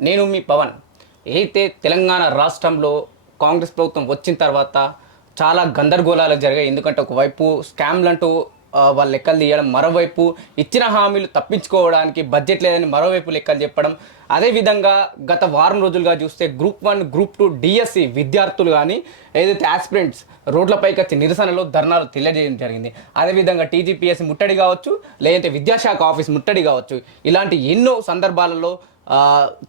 నేను మీ పవన్. అయితే తెలంగాణ రాష్ట్రంలో కాంగ్రెస్ ప్రభుత్వం వచ్చిన తర్వాత చాలా గందరగోళాలు జరిగాయి. ఎందుకంటే ఒకవైపు స్కామ్లు అంటూ వాళ్ళ లెక్కలు తీయడం మరోవైపు ఇచ్చిన హామీలు తప్పించుకోవడానికి బడ్జెట్ లేదని మరోవైపు లెక్కలు చెప్పడం. అదేవిధంగా గత వారం రోజులుగా చూస్తే group one group two DSC విద్యార్థులు కానీ ఏదైతే ఆస్పిరెంట్స్ రోడ్లపైకి వచ్చి నిరసనలో ధర్నాలు తెలియజేయడం జరిగింది. అదేవిధంగా టీజీపీఎస్సీ ముట్టడి కావచ్చు లేదంటే విద్యాశాఖ ఆఫీస్ ముట్టడి కావచ్చు. ఇలాంటి ఎన్నో సందర్భాలలో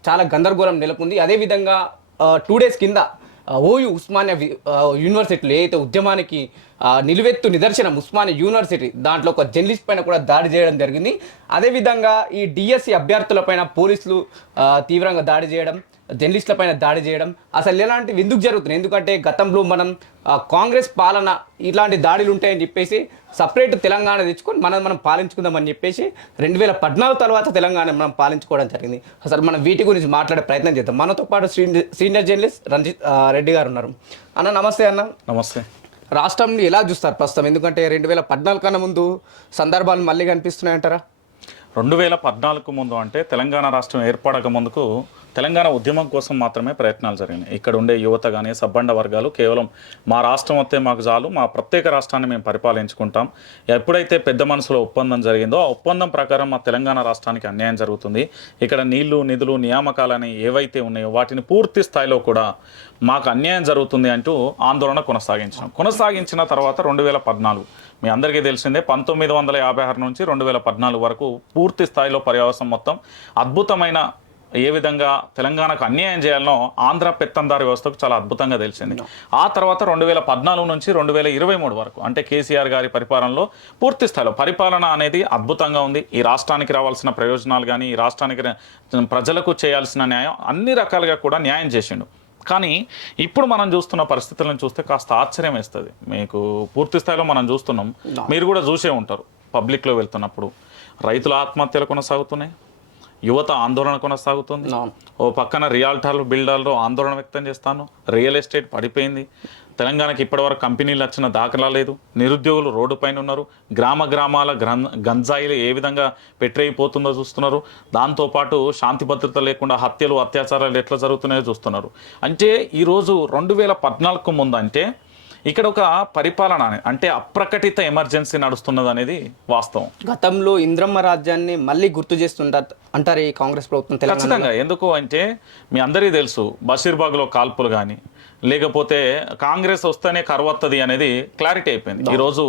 చాలా గందరగోళం నెలకొంది. అదేవిధంగా టూ డేస్ కింద ఓయూ ఉస్మానియా యూనివర్సిటీలో ఏదైతే ఉద్యమానికి నిలువెత్తు నిదర్శనం ఉస్మానియా యూనివర్సిటీ దాంట్లో ఒక జర్నలిస్ట్ పైన కూడా దాడి చేయడం జరిగింది. అదేవిధంగా ఈ డిఎస్సి అభ్యర్థులపైన పోలీసులు తీవ్రంగా దాడి చేయడం జర్నలిస్టుల పైన దాడి చేయడం. అసలు ఇలాంటివి ఎందుకు జరుగుతున్నాయి? ఎందుకంటే గతంలో మనం కాంగ్రెస్ పాలన ఇలాంటి దాడులు ఉంటాయని చెప్పేసి సపరేట్ తెలంగాణ తెచ్చుకొని మనం మనం పాలించుకుందామని చెప్పేసి రెండు వేల పద్నాలుగు తర్వాత తెలంగాణ మనం పాలించుకోవడం జరిగింది. అసలు మనం వీటి గురించి మాట్లాడే ప్రయత్నం చేద్దాం. మనతో పాటు సీనియర్ జర్నలిస్ట్ రంజిత్ రెడ్డి గారు ఉన్నారు. అన్న నమస్తే అన్న. నమస్తే. రాష్ట్రంని ఎలా చూస్తారు ప్రస్తుతం? ఎందుకంటే రెండు వేల పద్నాలుగు కన్నా ముందు సందర్భాలు మళ్ళీ కనిపిస్తున్నాయంటారా? రెండు వేల పద్నాలుగు ముందు అంటే తెలంగాణ రాష్ట్రం ఏర్పడక ముందుకు తెలంగాణ ఉద్యమం కోసం మాత్రమే ప్రయత్నాలు జరిగినాయి. ఇక్కడ ఉండే యువత కానీ సబ్బండ వర్గాలు కేవలం మా రాష్ట్రం వస్తే మాకు చాలు మా ప్రత్యేక రాష్ట్రాన్ని మేము పరిపాలించుకుంటాం. ఎప్పుడైతే పెద్ద మనసులో ఒప్పందం జరిగిందో ఆ ఒప్పందం ప్రకారం మా తెలంగాణ రాష్ట్రానికి అన్యాయం జరుగుతుంది. ఇక్కడ నీళ్ళు నిధులు నియామకాలని ఏవైతే ఉన్నాయో వాటిని పూర్తి స్థాయిలో కూడా మాకు అన్యాయం జరుగుతుంది అంటూ ఆందోళన కొనసాగించాం కొనసాగించిన తర్వాత రెండు వేల పద్నాలుగు మీ అందరికీ తెలిసిందే పంతొమ్మిది వందల యాభై ఆరు నుంచి రెండు వేల పద్నాలుగు వరకు పూర్తి స్థాయిలో పర్యావసం మొత్తం అద్భుతమైన ఏ విధంగా తెలంగాణకు అన్యాయం చేయాలనో ఆంధ్ర పెత్తందారి వ్యవస్థకు చాలా అద్భుతంగా తెలిసింది. ఆ తర్వాత రెండు వేల పద్నాలుగు నుంచి రెండు వేల ఇరవై మూడు వరకు అంటే కేసీఆర్ గారి పరిపాలనలో పూర్తి స్థాయిలో పరిపాలన అనేది అద్భుతంగా ఉంది. ఈ రాష్ట్రానికి రావాల్సిన ప్రయోజనాలు కానీ ఈ రాష్ట్రానికి ప్రజలకు చేయాల్సిన న్యాయం అన్ని రకాలుగా కూడా న్యాయం చేసిండు. కానీ ఇప్పుడు మనం చూస్తున్న పరిస్థితులను చూస్తే కాస్త ఆశ్చర్యం వేస్తుంది. మీకు పూర్తి స్థాయిలో మనం చూస్తున్నాం. మీరు కూడా చూసే ఉంటారు. పబ్లిక్లో వెళ్తున్నప్పుడు రైతుల ఆత్మహత్యలు కొనసాగుతున్నాయి. యువత ఆందోళన కొనసాగుతుంది. ఓ పక్కన రియాల్టర్లు బిల్డర్లు ఆందోళన వ్యక్తం చేస్తాను. రియల్ ఎస్టేట్ పడిపోయింది. తెలంగాణకి ఇప్పటివరకు కంపెనీలు వచ్చిన దాఖలా లేదు. నిరుద్యోగులు రోడ్డు పైన ఉన్నారు. గ్రామ గ్రామాల గ్రం గంజాయిలు ఏ విధంగా పెట్టరైపోతుందో చూస్తున్నారు. దాంతోపాటు శాంతి భద్రత లేకుండా హత్యలు అత్యాచారాలు ఎట్లా జరుగుతున్నాయో చూస్తున్నారు. అంటే ఈరోజు రెండు వేల పద్నాలుగు ముందు అంటే ఇక్కడ ఒక పరిపాలన అంటే అప్రకటిత ఎమర్జెన్సీ నడుస్తున్నది అనేది వాస్తవం. గతంలో ఇంద్రమ్మ రాజ్యాన్ని మళ్ళీ గుర్తు చేస్తుంటారు అంటారు ఈ కాంగ్రెస్ ప్రభుత్వం ఖచ్చితంగా. ఎందుకు అంటే మీ అందరికీ తెలుసు బషీర్బాగ్లో కాల్పులు కానీ లేకపోతే కాంగ్రెస్ వస్తేనే కరువత్తది అనేది క్లారిటీ అయిపోయింది. ఈ రోజు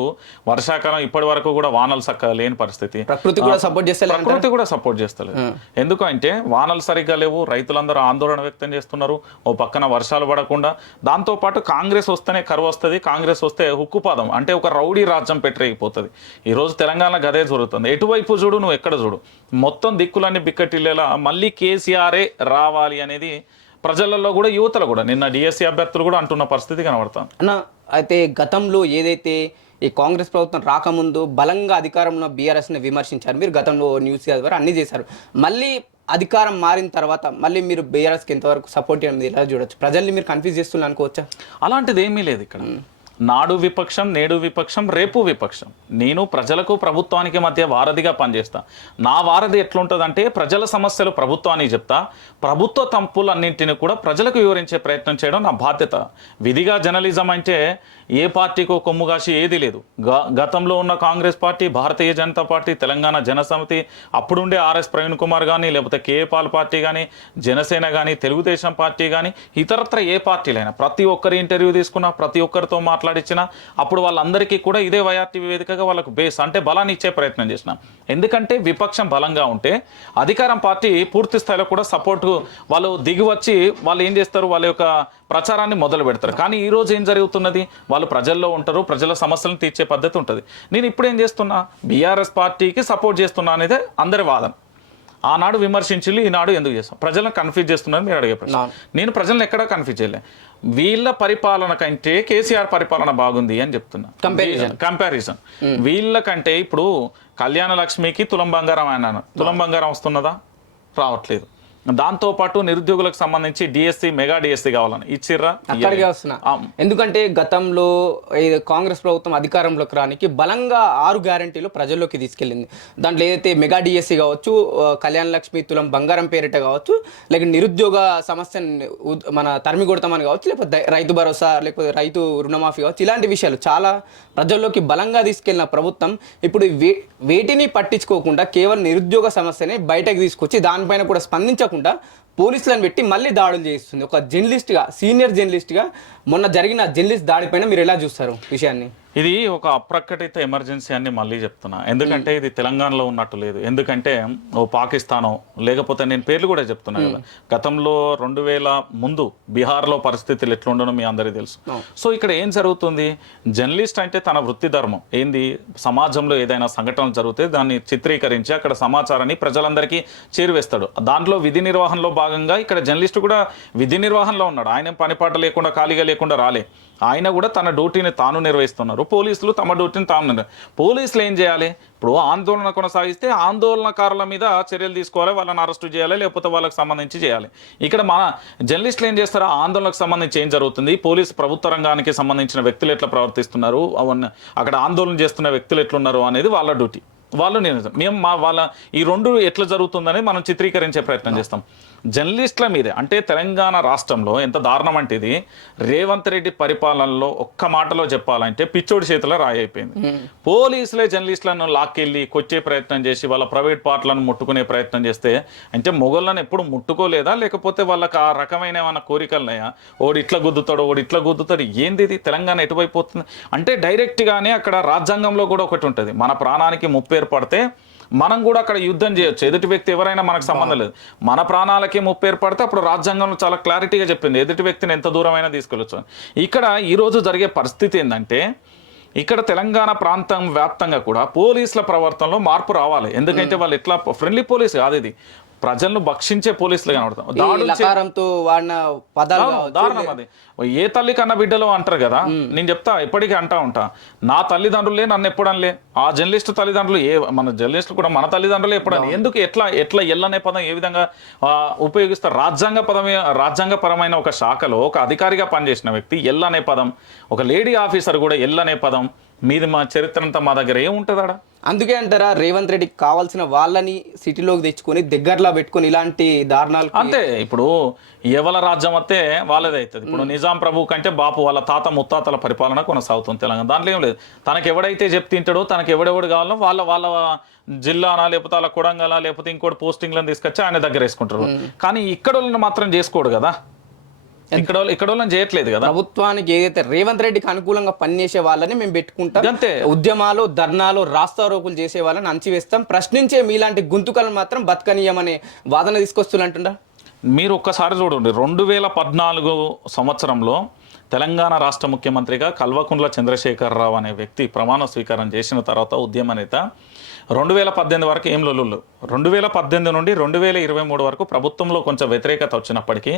వర్షాకాలం ఇప్పటి వరకు కూడా వానలు చక్కగా లేని పరిస్థితి. ప్రకృతి కూడా సపోర్ట్ చేస్తే ప్రకృతి కూడా సపోర్ట్ చేస్తలేదు. ఎందుకంటే వానలు సరిగ్గా లేవు రైతులందరూ ఆందోళన వ్యక్తం చేస్తున్నారు ఓ పక్కన వర్షాలు పడకుండా. దాంతోపాటు కాంగ్రెస్ వస్తేనే కరువు వస్తుంది కాంగ్రెస్ వస్తే హుక్కుపాదం అంటే ఒక రౌడీ రాజ్యం పెట్టరేగిపోతుంది ఈరోజు తెలంగాణ గదే జరుగుతుంది. ఎటువైపు చూడు నువ్వు ఎక్కడ చూడు. మొత్తం దిక్కులన్నీ బిక్కటిల్లేలా మళ్ళీ కేసీఆరే రావాలి అనేది ప్రజలలో కూడా యువతలు కూడా. నిన్న డిఎస్సీ అభ్యర్థులు కూడా అంటున్న పరిస్థితి కనబడుతుంది. అన్న అయితే గతంలో ఏదైతే ఈ కాంగ్రెస్ ప్రభుత్వం రాకముందు బలంగా అధికారంలో బీఆర్ఎస్ని విమర్శించారు. మీరు గతంలో న్యూస్ ద్వారా అన్నీ చేశారు. మళ్ళీ అధికారం మారిన తర్వాత మళ్ళీ మీరు బీఆర్ఎస్కి ఎంతవరకు సపోర్ట్ చేయడం ఎలా చూడొచ్చు. ప్రజల్ని మీరు కన్ఫ్యూజ్ చేస్తున్నారు అనుకోవచ్చా? అలాంటిది ఏమీ లేదు ఇక్కడ. నాడు విపక్షం నేడు విపక్షం రేపు విపక్షం. నేను ప్రజలకు ప్రభుత్వానికి మధ్య వారధిగా పనిచేస్తా. నా వారధి ఎట్లుంటుందంటే ప్రజల సమస్యలు ప్రభుత్వానికి చెప్తా. ప్రభుత్వ తప్పులన్నింటిని కూడా ప్రజలకు వివరించే ప్రయత్నం చేయడం నా బాధ్యత. విధిగా జర్నలిజం అంటే ఏ పార్టీకో కొమ్ము కాసి ఏది లేదు. గ- గతంలో ఉన్న కాంగ్రెస్ పార్టీ భారతీయ జనతా పార్టీ తెలంగాణ జనసమితి అప్పుడుండే ఆర్ఎస్ ప్రవీణ్ కుమార్ కానీ లేకపోతే కేఏ పాల్ పార్టీ కానీ జనసేన కానీ తెలుగుదేశం పార్టీ కానీ ఇతరత్ర ఏ పార్టీలైనా ప్రతి ఒక్కరి ఇంటర్వ్యూ తీసుకున్నా ప్రతి ఒక్కరితో మాట్లాడించినా అప్పుడు వాళ్ళందరికీ కూడా ఇదే వైఆర్టీ వేదికగా వాళ్ళకు బేస్ అంటే బలాన్ని ఇచ్చే ప్రయత్నం చేసిన. ఎందుకంటే విపక్షం బలంగా ఉంటే అధికారం పార్టీ పూర్తి స్థాయిలో కూడా సపోర్ట్ వాళ్ళు దిగి వచ్చి వాళ్ళు ఏం చేస్తారు? వాళ్ళ యొక్క ప్రచారాన్ని మొదలు పెడతారు కానీ ఈరోజు ఏం జరుగుతున్నది? వాళ్ళు ప్రజల్లో ఉంటారు ప్రజల సమస్యలను తీర్చే పద్ధతి ఉంటుంది. నేను ఇప్పుడు ఏం చేస్తున్నా? బీఆర్ఎస్ పార్టీకి సపోర్ట్ చేస్తున్నా అనేది అందరి వాదన ఆనాడు విమర్శించి ఈనాడు ఎందుకు చేస్తాం? ప్రజలను కన్ఫ్యూజ్ చేస్తున్నారు మీరు అడిగే ప్రశ్న. నేను ప్రజలను ఎక్కడా కన్ఫ్యూజ్ చేయలే. వీళ్ళ పరిపాలన కంటే కేసీఆర్ పరిపాలన బాగుంది అని చెప్తున్నా. Comparison. కంపారిజన్ వీళ్ళకంటే ఇప్పుడు కళ్యాణ లక్ష్మికి తులం బంగారం అన్నాను. తులం బంగారం వస్తున్నదా? రావట్లేదు. దాంతో పాటు నిరుద్యోగులకు సంబంధించి డిఎస్సి మెగా డిఎస్సి కావాలని. ఇచ్చిర్రా అక్కడికే వస్తున్నా. ఎందుకంటే గతంలో కాంగ్రెస్ ప్రభుత్వం అధికారంలోకి రానికి బలంగా ఆరు గ్యారంటీలు ప్రజల్లోకి తీసుకెళ్ళింది. దాంట్లో ఏదైతే మెగా డిఎస్సి కావచ్చు కళ్యాణ లక్ష్మి తులం బంగారం పేరిట కావచ్చు లేక నిరుద్యోగ సమస్యను మన తరిమి కొడతామని కావచ్చు లేకపోతే రైతు భరోసా లేకపోతే రైతు రుణమాఫీ కావచ్చు ఇలాంటి విషయాలు చాలా ప్రజల్లోకి బలంగా తీసుకెళ్ళిన ప్రభుత్వం ఇప్పుడు వే వేటిని పట్టించుకోకుండా కేవలం నిరుద్యోగ సమస్యని బయటకు తీసుకొచ్చి దానిపైన కూడా స్పందించకుండా పోలీసులను పెట్టి మళ్ళీ దాడులు చేస్తుంది. ఒక జర్నలిస్ట్గా సీనియర్ జర్నలిస్ట్గా మొన్న జరిగిన జర్నలిస్ట్ దాడిపైన మీరు ఎలా చూస్తారు విషయాన్ని? ఇది ఒక అప్రకటిత ఎమర్జెన్సీ అని మళ్ళీ చెప్తున్నా. ఎందుకంటే ఇది తెలంగాణలో ఉన్నట్టు లేదు. ఎందుకంటే ఓ పాకిస్తానో లేకపోతే నేను పేర్లు కూడా చెప్తున్నా కదా. గతంలో రెండు వేల ముందు బీహార్లో పరిస్థితులు ఎట్లుండనో మీ అందరికీ తెలుసు. సో ఇక్కడ ఏం జరుగుతుంది? జర్నలిస్ట్ అంటే తన వృత్తి ధర్మం. ఏంది? సమాజంలో ఏదైనా సంఘటనలు జరిగితే దాన్ని చిత్రీకరించి అక్కడ సమాచారాన్ని ప్రజలందరికీ చేరువేస్తాడు. దాంట్లో విధి నిర్వహణలో భాగంగా ఇక్కడ జర్నలిస్ట్ కూడా విధి నిర్వహణలో ఉన్నాడు. ఆయన పనిపాట లేకుండా ఖాళీగా లేకుండా రాలే. ఆయన కూడా తన డ్యూటీని తాను నిర్వహిస్తున్నారు. పోలీసులు తమ డ్యూటీని తాను నిర్వ- పోలీసులు ఏం చేయాలి? ఇప్పుడు ఆందోళన కొనసాగిస్తే ఆందోళనకారుల మీద చర్యలు తీసుకోవాలి వాళ్ళని అరెస్ట్ చేయాలి లేకపోతే వాళ్ళకి సంబంధించి చేయాలి. ఇక్కడ మన జర్నలిస్టులు ఏం చేస్తారు? ఆ ఆందోళనకు సంబంధించి ఏం జరుగుతుంది? పోలీసు ప్రభుత్వ రంగానికి సంబంధించిన వ్యక్తులు ఎట్లా ప్రవర్తిస్తున్నారు? అవన్నీ అక్కడ ఆందోళన చేస్తున్న వ్యక్తులు ఎట్లున్నారు అనేది వాళ్ళ డ్యూటీ. వాళ్ళు నేను మేము మా వాళ్ళ ఈ రెండు ఎట్లా జరుగుతుందని మనం చిత్రీకరించే ప్రయత్నం చేస్తాం. జర్నలిస్టుల మీదే అంటే తెలంగాణ రాష్ట్రంలో ఎంత దారుణం అంటే ఇది రేవంత్ రెడ్డి పరిపాలనలో ఒక్క మాటలో చెప్పాలంటే పిచ్చోడి చేతిలో రాయి అయిపోయింది. పోలీసులే జర్నలిస్టులను లాక్కెళ్ళి కొచ్చే ప్రయత్నం చేసి వాళ్ళ ప్రైవేట్ పార్ట్లను ముట్టుకునే ప్రయత్నం చేస్తే అంటే మొగళ్ళని ఎప్పుడు ముట్టుకోలేదా? లేకపోతే వాళ్ళకి ఆ రకమైన ఏమైనా కోరికలున్నాయా ఓడి ఇట్లా గుద్దుతాడు ఓడి ఇట్లా గుద్దుతాడు ఏంది ఇది? తెలంగాణ ఎటువైపోతుంది అంటే డైరెక్ట్గానే అక్కడ రాజ్యాంగంలో కూడా ఒకటి ఉంటుంది. మన ప్రాణానికి ముప్పు ఏర్పడితే మనం కూడా అక్కడ యుద్ధం చేయొచ్చు. ఎదుటి వ్యక్తి ఎవరైనా మనకు సంబంధం లేదు. మన ప్రాణాలకి ముప్పు ఏర్పడితే అప్పుడు రాజ్యాంగంలో చాలా క్లారిటీగా చెప్పింది. ఎదుటి వ్యక్తిని ఎంత దూరమైనా తీసుకెళ్ళొచ్చు. ఇక్కడ ఈరోజు జరిగే పరిస్థితి ఏంటంటే ఇక్కడ తెలంగాణ ప్రాంతం వ్యాప్తంగా కూడా పోలీసుల ప్రవర్తనలో మార్పు రావాలి. ఎందుకంటే వాళ్ళు ఎట్లా ఫ్రెండ్లీ పోలీస్ కాదు ఇది. ప్రజలను భక్షించే పోలీసులు కనబడతాం. వాడిన పదాలు దారుణం అది. ఏ తల్లి కన్నా బిడ్డలు అంటారు కదా నేను చెప్తా ఎప్పటికీ అంటా ఉంటా. నా తల్లిదండ్రులే నన్ను ఎప్పుడు అనలే ఆ జర్నలిస్ట్ తల్లిదండ్రులు ఏ మన జర్నలిస్టులు కూడా మన తల్లిదండ్రులు ఎప్పుడు అనలే. ఎందుకు ఎట్లా ఎట్లా ఎల్లనే పదం ఏ విధంగా ఉపయోగిస్తారు? రాజ్యాంగ పదమే రాజ్యాంగపరమైన ఒక శాఖలో ఒక అధికారిగా పనిచేసిన వ్యక్తి ఎల్ అనే పదం ఒక లేడీ ఆఫీసర్ కూడా ఎల్ అనే పదం మీది మా చరిత్ర అంతా మా దగ్గర ఏముంటుందాడా? అందుకే అంటారా రేవంత్ రెడ్డికి కావాల్సిన వాళ్ళని సిటీలోకి తెచ్చుకొని దగ్గరలో పెట్టుకొని ఇలాంటి దారుణాలు అంతే ఇప్పుడు ఎవల రాజ్యం వస్తే వాళ్ళదే అవుతుంది. ఇప్పుడు నిజాం ప్రభు కంటే బాపు వాళ్ళ తాత ముత్తాతల పరిపాలన కొనసాగుతుంది తెలంగాణ. దాంట్లో ఏం లేదు. తనకి ఎవడైతే చెప్తింటాడో తనకి ఎవడెవడు కావాలో వాళ్ళ వాళ్ళ జిల్లానా లేకపోతే వాళ్ళ కొడంగల లేకపోతే ఇంకోటి పోస్టింగ్లను తీసుకొచ్చి ఆయన దగ్గర వేసుకుంటారు. కానీ ఇక్కడ వాళ్ళని మాత్రం చేసుకోడు కదా. ఇక్కడ ఇక్కడ వాళ్ళని చేయట్లేదు కదా? ప్రభుత్వానికి ఏదైతే రేవంత్ రెడ్డికి అనుకూలంగా పనిచేసే వాళ్ళని మేము పెట్టుకుంటాం. అంతే ఉద్యమాలు ధర్నాలు రాస్తారోకులు చేసే వాళ్ళని అంచివేస్తాం ప్రశ్నించే మీలాంటి గుంతుకలను మాత్రం బతకనీయమనే వాదన తీసుకొస్తున్నట్టుండ మీరు ఒక్కసారి చూడండి. రెండు వేల పద్నాలుగు సంవత్సరంలో తెలంగాణ రాష్ట్ర ముఖ్యమంత్రిగా కల్వకుంట్ల చంద్రశేఖరరావు అనే వ్యక్తి ప్రమాణ స్వీకారం చేసిన తర్వాత ఉద్యమ నేత రెండు వేల పద్దెనిమిది వరకు ఏం లొల్లులు రెండు వేల పద్దెనిమిది నుండి రెండు వేల ఇరవై మూడు వరకు ప్రభుత్వంలో కొంచెం వ్యతిరేకత వచ్చినప్పటికీ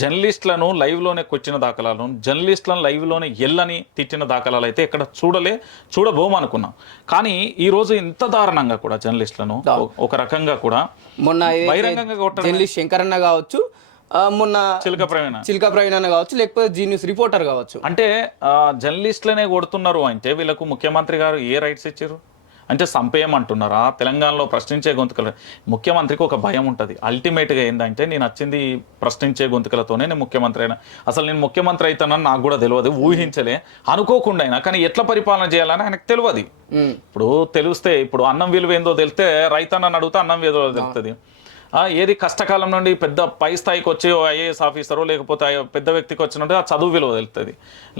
జర్నలిస్టులను లైవ్లోనే కొచ్చిన దాఖలాలను జర్నలిస్టులను లైవ్లోనే ఎల్లని తిట్టిన దాఖలాలు అయితే ఇక్కడ చూడలే చూడబోమనుకున్నాం. కానీ ఈ రోజు ఇంత దారుణంగా కూడా జర్నలిస్టులను ఒక రకంగా కూడా మొన్న బహిరంగంగా జర్నలిస్ట్ శంకరన్న కావచ్చు మొన్న చిలక ప్రవీణ. చిల్కా ప్రవీణ్ కావచ్చు లేకపోతే జీ న్యూస్ రిపోర్టర్ కావచ్చు. అంటే జర్నలిస్టులనే కొడుతున్నారు అంటే వీళ్ళకు ముఖ్యమంత్రి గారు ఏ రైట్స్ ఇచ్చారు? అంటే సంపేయమంటున్నారా? తెలంగాణలో ప్రశ్నించే గొంతుకలు ముఖ్యమంత్రికి ఒక భయం ఉంటుంది. అల్టిమేట్గా ఏంటంటే నేను వచ్చింది ప్రశ్నించే గొంతుకలతోనే నేను ముఖ్యమంత్రి అయినా. అసలు నేను ముఖ్యమంత్రి అవుతానని నాకు కూడా తెలియదు ఊహించలే. అనుకోకుండా అయినా కానీ ఎట్లా పరిపాలన చేయాలని ఆయనకు తెలియదు. ఇప్పుడు తెలిస్తే ఇప్పుడు అన్నం విలువ ఏందో తెలిస్తే రైతన్నని అడిగితే అన్నం ఏదో తెలుస్తుంది. ఏది కష్టకాలం నుండి పెద్ద పై స్థాయికి వచ్చి ఐఏఎస్ ఆఫీసరో లేకపోతే పెద్ద వ్యక్తికి వచ్చినట్టు ఆ చదువు విలువ తెలుస్తుంది.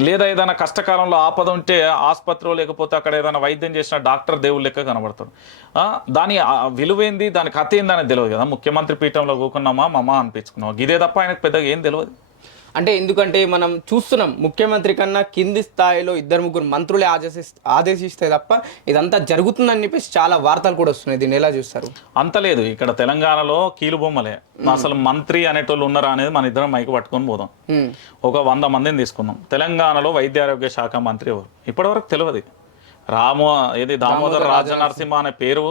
లేదా ఏదైనా కష్టకాలంలో ఆపద ఉంటే ఆసుపత్రి లేకపోతే అక్కడ ఏదైనా వైద్యం చేసిన డాక్టర్ దేవుడు లెక్క కనబడతాడు. దాని ఆ విలువేంది దాని కథ ఏంది అనేది తెలియదు కదా. ముఖ్యమంత్రి పీఠంలో కూకున్నామా? మమా అనిపించుకున్నాం ఇదే తప్ప ఆయనకు పెద్దగా ఏం తెలియదు అంటే ఎందుకంటే మనం చూస్తున్నాం ముఖ్యమంత్రి కన్నా కింది స్థాయిలో ఇద్దరు ముగ్గురు మంత్రులే ఆదేశి ఆదేశిస్తే తప్ప ఇదంతా జరుగుతుందని చెప్పేసి చాలా వార్తలు కూడా వస్తున్నాయి. దీన్ని ఎలా చూస్తారు? అంత లేదు. ఇక్కడ తెలంగాణలో కీలుబొమ్మలే. అసలు మంత్రి అనేటోళ్ళు ఉన్నారా అనేది మన ఇద్దరం మైకు పట్టుకొని పోదాం. ఒక వంద మందిని తీసుకుందాం తెలంగాణలో వైద్య ఆరోగ్య శాఖ మంత్రి ఎవరు? ఇప్పటివరకు తెలియదు రాము ఏది దామోదర్ రాజనరసింహ. అనే పేరు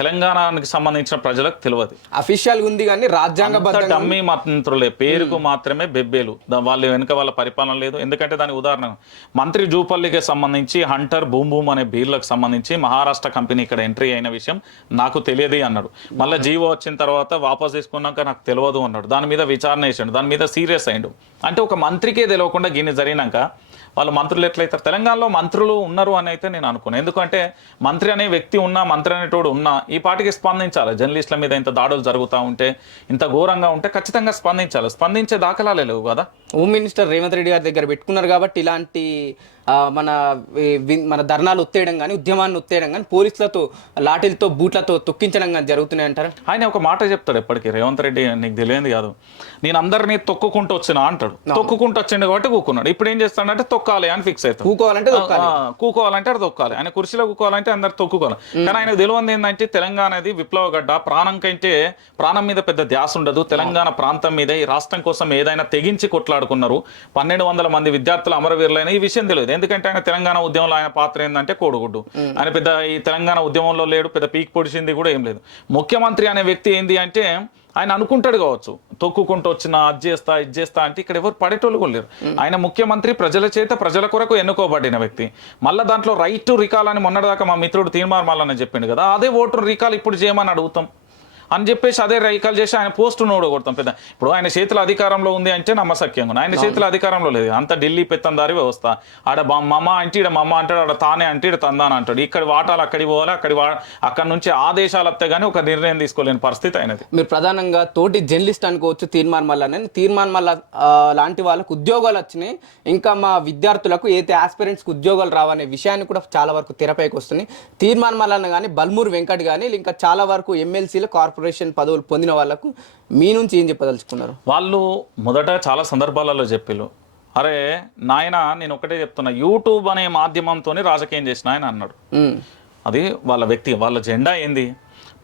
తెలంగాణకి సంబంధించిన ప్రజలకు తెలియదు. అఫీషియల్ ఉంది కానీ రాజ్యాంగబద్ధంగా డమ్మీ మంత్రులే పేరుకు మాత్రమే బెబ్బేలు. వాళ్ళ వెనుక వాళ్ళ పరిపాలన లేదు. ఎందుకంటే దాని ఉదాహరణ మంత్రి జూపల్లికి సంబంధించి హంటర్ బూమ్ బూమ్ అనే బీర్లకు సంబంధించి మహారాష్ట్ర కంపెనీ ఇక్కడ ఎంట్రీ అయిన విషయం నాకు తెలియదు అన్నాడు. మళ్ళీ జీవో వచ్చిన తర్వాత వాపస్ తీసుకున్నాక నాకు తెలియదు అన్నాడు. దాని మీద విచారణ చేసాడు దాని మీద సీరియస్ అయ్యాడు. అంటే ఒక మంత్రికే తెలియకుండా గిన్నె జరిగినాక వాళ్ళు మంత్రులు ఎట్లయితారు? తెలంగాణలో మంత్రులు ఉన్నారు అని అయితే నేను అనుకున్నాను ఎందుకంటే మంత్రి అనే వ్యక్తి ఉన్నా మంత్రి అనేటోడు ఉన్నా ఈ పాటికి స్పందించాలి. జర్నలిస్టుల మీద ఇంత దాడులు జరుగుతూ ఉంటే ఇంత ఘోరంగా ఉంటే ఖచ్చితంగా స్పందించాలి. స్పందించే దాఖలాలే లేవు కదా? హోమ్ మినిస్టర్ రేవంత్ రెడ్డి గారి దగ్గర పెట్టుకున్నారు కాబట్టి ఇలాంటి మన మన ధర్నాలు ఒత్తేయడం కానీ ఉద్యమాన్ని ఒత్తేయడం కానీ పోలీసులతో లాఠీలతో బూట్లతో తొక్కించడం కానీ జరుగుతున్నాయి అంటారు? ఆయన ఒక మాట చెప్తాడు ఎప్పటికీ. రేవంత్ రెడ్డి నీకు తెలియదు కాదు. నేను అందరినీ తొక్కుకుంటూ వచ్చినా అంటాడు. తొక్కుకుంటూ వచ్చిండు కాబట్టి కూకున్నాడు ఇప్పుడు ఏం చేస్తాడంటే తొక్కాలి అని ఫిక్స్ అవుతాడు. కూకోవాలంటే కూకోవాలంటే అది తొక్కాలి. ఆయన కుర్చీలో కూకోవాలంటే అందరు తొక్కుకోవాలి. కానీ ఆయనకు తెలియంది ఏంటంటే తెలంగాణ అనేది విప్లవ గడ్డ ప్రాణం కంటే ప్రాణం మీద పెద్ద ధ్యాస ఉండదు. తెలంగాణ ప్రాంతం మీద. ఈ రాష్ట్రం కోసం ఏదైనా తెగించి కొట్లాడుకున్నారు. పన్నెండు వందల మంది విద్యార్థులు అమరవీరులైన ఈ విషయం తెలియదు. ఎందుకంటే ఆయన తెలంగాణ ఉద్యమంలో ఆయన పాత్ర ఏంటంటే కోడిగుడ్డు. ఆయన పెద్ద ఈ తెలంగాణ ఉద్యమంలో లేడు పెద్ద పీక్ పొడిచింది కూడా ఏం లేదు. ముఖ్యమంత్రి అనే వ్యక్తి ఏంది అంటే ఆయన అనుకుంటాడు కావచ్చు తొక్కుకుంటూ వచ్చిన అది చేస్తా ఇది చేస్తా అంటే ఇక్కడ ఎవరు పడేటోళ్ళు కూడా లేరు. ఆయన ముఖ్యమంత్రి ప్రజల చేత ప్రజల కొరకు ఎన్నుకోబడిన వ్యక్తి. మళ్ళీ దాంట్లో రైట్ టు రికాల్ అని మొన్నటిదాకా మా మిత్రుడు తీర్మార్ మల్లన్న చెప్పిండు కదా అదే ఓటు రికాల్ ఇప్పుడు చేయమని అడుగుతాం. అని చెప్పేసి అదే రైకాల్ చేసి ఆయన పోస్ట్ కొడతాం పెద్ద. ఇప్పుడు ఆయన చేతుల అధికారంలో ఉంది అంటే నమ్మసక్యంగా. ఆయన చేతుల అధికారంలో లేదు. అంత ఢిల్లీ పెత్తందారి వ్యవస్థ. ఆడ మమ్మ అంటే ఈడ మమ్మ అంటాడు ఆడ తానే అంటే ఈడ తందాన అంటాడు. ఇక్కడ వాటాలు అక్కడికి పోవాలి అక్కడి వా అక్కడ నుంచి ఆదేశాలు వస్తే కానీ ఒక నిర్ణయం తీసుకోలేని పరిస్థితి ఆయనది. మీరు ప్రధానంగా తోటి జర్నలిస్ట్ అనుకోవచ్చు తీర్మాన్ మల్ల తీర్మాన్ మల్ల లాంటి వాళ్ళకు ఉద్యోగాలు వచ్చినాయి. ఇంకా మా విద్యార్థులకు ఏదైతే ఆస్పిరెంట్స్కి ఉద్యోగాలు రావనే విషయాన్ని కూడా చాలా వరకు తెరపైకి వస్తుంది తీర్మాన్ మల్లన్న కానీ బల్మూరు వెంకట్ కానీ ఇంకా చాలా వరకు ఎమ్మెల్సీలు కార్పొరేషన్ పదవులు పొందిన వాళ్ళకు మీ నుంచి ఏం చెప్పదలుచుకున్నారు? వాళ్ళు మొదట చాలా సందర్భాలలో చెప్పిళ్ళు అరే నాయన నేను ఒకటే చెప్తున్నా యూట్యూబ్ అనే మాధ్యమంతోనే రాజకీయం చేసిన ఆయన అన్నాడు. అది వాళ్ళ వ్యక్తి వాళ్ళ జెండా ఏంది?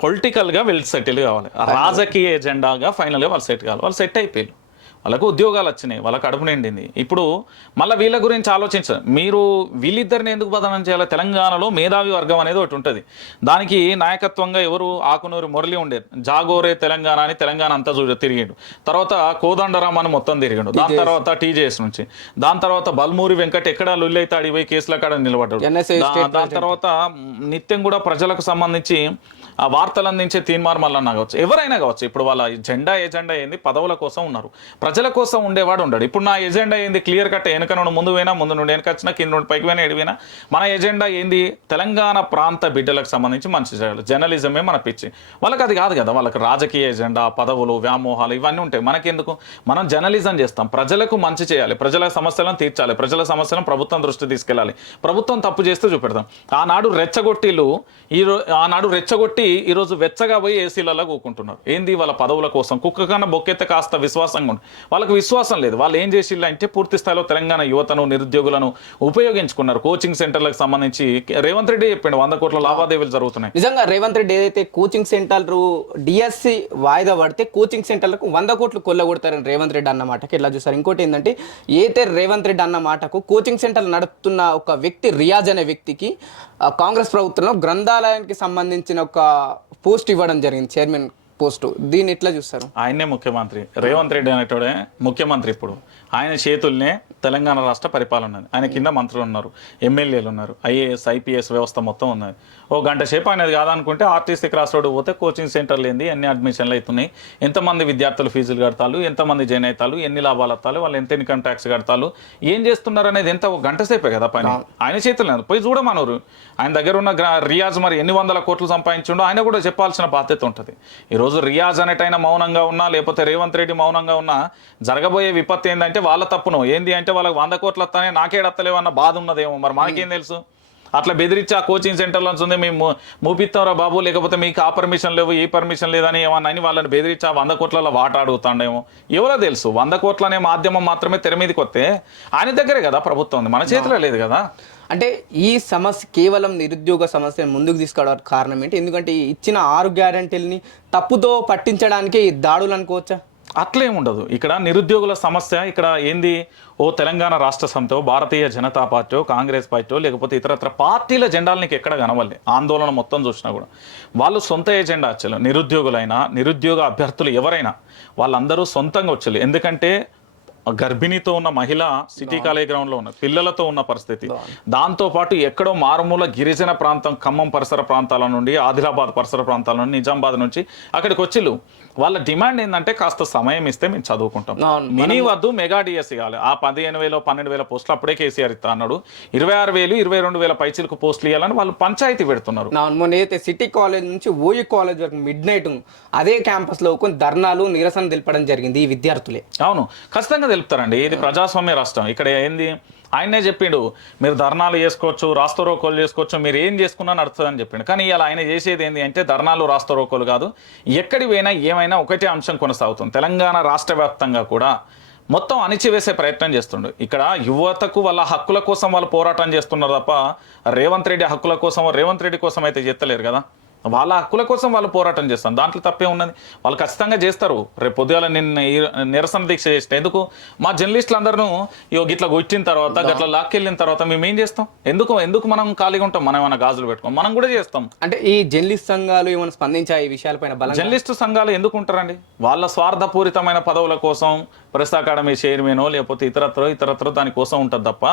పొలిటికల్గా వీళ్ళు సెటిల్ కావాలి. రాజకీయ ఎజెండాగా ఫైనల్గా వాళ్ళు సెట్ కావాలి. వాళ్ళు సెట్ అయిపోయారు వాళ్ళకు ఉద్యోగాలు వచ్చినాయి వాళ్ళ కడుపు నిండింది. ఇప్పుడు మళ్ళీ వీళ్ళ గురించి ఆలోచించారు మీరు వీళ్ళిద్దరిని ఎందుకు బదనం చేయాలి? తెలంగాణలో మేధావి వర్గం అనేది ఒకటి ఉంటుంది. దానికి నాయకత్వంగా ఎవరు ఆకునూరు మురళి ఉండేది జాగోరే తెలంగాణ అని తెలంగాణ అంతా తిరిగిండు. తర్వాత కోదండరామ్ అని మొత్తం తిరిగిండు. దాని తర్వాత టీజేఎస్ నుంచి. దాని తర్వాత బల్మూరి వెంకట్ ఎక్కడ లొల్లి అయితే అడిగిపోయి కేసుల కాడ నిలబడ్డాడు. దాని తర్వాత నిత్యం కూడా ప్రజలకు సంబంధించి ఆ వార్తలు అందించే తీన్మార్ మల్లన్న కావచ్చు. ఎవరైనా కావచ్చు. ఇప్పుడు వాళ్ళ జెండా ఎజెండా ఏంది? పదవుల కోసం ఉన్నారు. ప్రజల కోసం ఉండేవాడు ఉండడు. ఇప్పుడు నా ఎజెండా ఏంది? క్లియర్ కట్ వెనక నుండి ముందు పోయినా ముందు నుండి వెనక వచ్చినా కింద నుండి పైకి పోయినా ఎడిపోయినా మన ఎజెండా ఏంది? తెలంగాణ ప్రాంత బిడ్డలకు సంబంధించి మంచి చేయాలి. జర్నలిజమే మన పిచ్చి. వాళ్ళకి అది కాదు కదా. వాళ్ళకి రాజకీయ ఎజెండా పదవులు వ్యామోహాలు ఇవన్నీ ఉంటాయి. మనకెందుకు? మనం జర్నలిజం చేస్తాం. ప్రజలకు మంచి చేయాలి. ప్రజల సమస్యలను తీర్చాలి. ప్రజల సమస్యలను ప్రభుత్వం దృష్టి తీసుకెళ్ళాలి. ప్రభుత్వం తప్పు చేస్తే చూపెడతాం. ఆనాడు రెచ్చగొట్టిలు ఈ ఆనాడు రెచ్చగొట్టి ఈరోజు వెచ్చగా పోయి ఏసీలలో కూకుంటున్నారు. ఏంది? వాళ్ళ పదవుల కోసం కుక్క కన్నా బొక్కెత్త కాస్త విశ్వాసంగా ఉంది వాళ్ళకి విశ్వాసం లేదు. వాళ్ళు ఏం చేసిళ్ళు అంటే పూర్తి స్థాయిలో తెలంగాణ యువతను నిరుద్యోగులను ఉపయోగించుకున్నారు. కోచింగ్ సెంటర్లకు సంబంధించి రేవంత్ రెడ్డి చెప్పిండు వంద కోట్ల లావాదేవీలు జరుగుతున్నాయి. నిజంగా రేవంత్ రెడ్డి ఏదైతే కోచింగ్ సెంటర్లు డిఎస్సి వాయిదా పడితే కోచింగ్ సెంటర్లకు వంద కోట్లు కొల్లగొడతారని రేవంత్ రెడ్డి అన్న మాటకి ఎట్లా చూస్తారు? ఇంకోటి ఏంటంటే ఏదైతే రేవంత్ రెడ్డి అన్న మాటకు కోచింగ్ సెంటర్లు నడుపుతున్న ఒక వ్యక్తి రియాజ్ అనే వ్యక్తికి కాంగ్రెస్ ప్రభుత్వంలో గ్రంథాలయానికి సంబంధించిన ఒక పోస్ట్ ఇవ్వడం జరిగింది చైర్మన్ పోస్టు. దీన్ని ఎట్లా చూస్తారు? ఆయనే ముఖ్యమంత్రి. రేవంత్ రెడ్డి అనేటోడే ముఖ్యమంత్రి ఇప్పుడు. ఆయన చేతుల్నే తెలంగాణ రాష్ట్ర పరిపాలన ఉన్నది ఆయన కింద మంత్రులు ఉన్నారు ఎమ్మెల్యేలు ఉన్నారు ఐఏఎస్ ఐపీఎస్ వ్యవస్థ మొత్తం ఉన్నది. ఓ గంట సేపు ఆయనది కాదనుకుంటే ఆర్టీసీ క్రాస్ రోడ్ పోతే కోచింగ్ సెంటర్లు ఏంది ఎన్ని అడ్మిషన్లు అవుతున్నాయి. ఎంతమంది విద్యార్థులు ఫీజులు కడతారు ఎంతమంది జాయిన్ అవుతారు ఎన్ని లాభాలు వస్తాలు వాళ్ళు ఎంత ఇన్కమ్ ట్యాక్స్ కడతారు ఏం చేస్తున్నారు అనేది ఎంత ఒక గంట సేపే కదా పని. ఆయన చేతులు లేదు పోయి చూడమనరు. ఆయన దగ్గర ఉన్న రియాజ్ మరి ఎన్ని వందల కోట్లు సంపాదించిండో ఆయన కూడా చెప్పాల్సిన బాధ్యత ఉంటుంది. ఈరోజు రియాజ్ అనేటైనా మౌనంగా ఉన్నా లేకపోతే రేవంత్ రెడ్డి మౌనంగా ఉన్నా జరగబోయే విపత్తు ఏంటంటే వాళ్ళ తప్పును. ఏంది అంటే వాళ్ళకి వంద కోట్లు వస్తానే నాకేడత్తలేవు అన్న బాధ ఉన్నదేమో. మరి మనకేం తెలుసు? అట్లా బెదిరించి ఆ కోచింగ్ సెంటర్లో ఉంది మేము మూపిస్తాంరా బాబు లేకపోతే మీకు ఆ పర్మిషన్ లేవు ఈ పర్మిషన్ లేదని ఏమన్నా అని వాళ్ళని బెదిరించి ఆ వంద కోట్లలో వాట అడుగుతాండేమో ఎవరో తెలుసు వంద కోట్ల అనే మాధ్యమం మాత్రమే తెర మీదకి వస్తే ఆయన దగ్గరే కదా ప్రభుత్వం ఉంది మన చేతిలో లేదు కదా? అంటే ఈ సమస్య కేవలం నిరుద్యోగ సమస్యను ముందుకు తీసుకురావడానికి కారణం ఏంటి? ఎందుకంటే ఇచ్చిన ఆరు గ్యారంటీలని తప్పుతో పట్టించడానికి ఈ దాడులు అనుకోవచ్చా? అట్లేం ఉండదు. ఇక్కడ నిరుద్యోగుల సమస్య ఇక్కడ ఏంది? ఓ తెలంగాణ రాష్ట్ర సమితో భారతీయ జనతా పార్టీ కాంగ్రెస్ పార్టీ లేకపోతే ఇతరత్ర పార్టీల జెండాలు నీకు ఎక్కడ కనవల్లే ఆందోళన మొత్తం చూసినా కూడా. వాళ్ళు సొంత ఎజెండా వచ్చారు నిరుద్యోగులైనా నిరుద్యోగ అభ్యర్థులు ఎవరైనా వాళ్ళందరూ సొంతంగా వచ్చారు ఎందుకంటే గర్భిణితో ఉన్న మహిళ సిటీ కాలేజ్ గ్రౌండ్లో ఉన్న పిల్లలతో ఉన్న పరిస్థితి. దాంతో పాటు ఎక్కడో మారుమూల గిరిజన ప్రాంతం ఖమ్మం పరిసర ప్రాంతాల నుండి ఆదిలాబాద్ పరిసర ప్రాంతాల నుండి నిజామాబాద్ నుంచి అక్కడికి వచ్చిళ్ళు. వాళ్ళ డిమాండ్ ఏంటంటే కాస్త సమయం ఇస్తే మేము చదువుకుంటాం. మినీ వద్దు మెగా డిఎస్సి కావాలి ఆ పదిహేను వేలు పన్నెండు వేల పోస్టులు అప్పుడే కేసీఆర్ ఇస్తా అన్నాడు. ఇరవై ఆరు వేలు ఇరవై రెండు వేల పైచీలకు పోస్టులు ఇవ్వాలని వాళ్ళు పంచాయతీ పెడుతున్నారు. నా మొన్న అయితే సిటీ కాలేజ్ నుంచి ఓయూ కాలేజ్ వరకు మిడ్ నైట్ అదే క్యాంపస్లో కొన్ని ధర్నాలు నిరసన తెలపడం జరిగింది ఈ విద్యార్థులే. అవును. ఖచ్చితంగా తెలుపుతారండి. ఇది ప్రజాస్వామ్య రాష్ట్రం. ఇక్కడ ఏంది? ఆయనే చెప్పిండు. మీరు ధర్నాలు చేసుకోవచ్చు రాస్తరోకోలు చేసుకోవచ్చు మీరు ఏం చేసుకున్నా నడుస్తుందని చెప్పిండు. కానీ ఇలా ఆయన చేసేది ఏంటి అంటే ధర్నాలు రాస్తరోకోలు కాదు. ఎక్కడి పోయినా ఏమైనా ఒకటే అంశం కొనసాగుతుంది. తెలంగాణ రాష్ట్ర వ్యాప్తంగా కూడా మొత్తం అణిచివేసే ప్రయత్నం చేస్తుండు. ఇక్కడ యువతకు వాళ్ళ హక్కుల కోసం వాళ్ళు పోరాటం చేస్తున్నారు తప్ప రేవంత్ రెడ్డి హక్కుల కోసం రేవంత్ రెడ్డి కోసం అయితే చేస్తలేరు కదా. వాళ్ళ హక్కుల కోసం వాళ్ళు పోరాటం చేస్తాం దాంట్లో తప్పే ఉన్నది. వాళ్ళు ఖచ్చితంగా చేస్తారు. రేపు పొద్దుగాల నిన్న నిరసన దీక్ష చేసిన ఎందుకు? మా జర్నలిస్టులు అందరూ ఇగో గిట్లా కొట్టిన తర్వాత గట్లా లాక్కెళ్ళిన తర్వాత మేము ఏం చేస్తాం? ఎందుకు ఎందుకు మనం ఖాళీగా ఉంటాం? మనం ఏమైనా గాజులు పెట్టుకోం? మనం కూడా చేస్తాం. అంటే ఈ జర్నలిస్ట్ సంఘాలు ఏమైనా స్పందించాయి ఈ విషయాలపైన జర్నలిస్టు సంఘాలు ఎందుకు ఉంటారండి? వాళ్ళ స్వార్థపూరితమైన పదవుల కోసం ప్రెస్ అకాడమీ చైర్మనో లేకపోతే ఇతరత్రో ఇతరత్రో దానికోసం ఉంటుంది తప్ప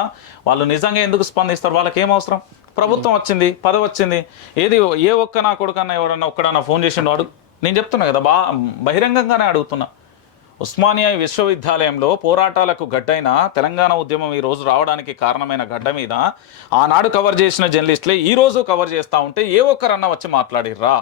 వాళ్ళు నిజంగా ఎందుకు స్పందిస్తారు? వాళ్ళకి ఏం అవసరం? ప్రభుత్వం వచ్చింది పదవి వచ్చింది. ఏది ఏ ఒక్క నా కొడుకన్నా ఎవడన్నా ఒక్కడన్నా ఫోన్ చేసిండు అడుగు. నేను చెప్తున్నా కదా బా బహిరంగంగానే అడుగుతున్నా. ఉస్మానియా విశ్వవిద్యాలయంలో పోరాటాలకు గడ్డైన తెలంగాణ ఉద్యమం ఈ రోజు రావడానికి కారణమైన గడ్డ మీద ఆనాడు కవర్ చేసిన జర్నలిస్టులే ఈ రోజు కవర్ చేస్తూ ఉంటే ఏ ఒక్కరన్నా వచ్చి మాట్లాడిర్రా?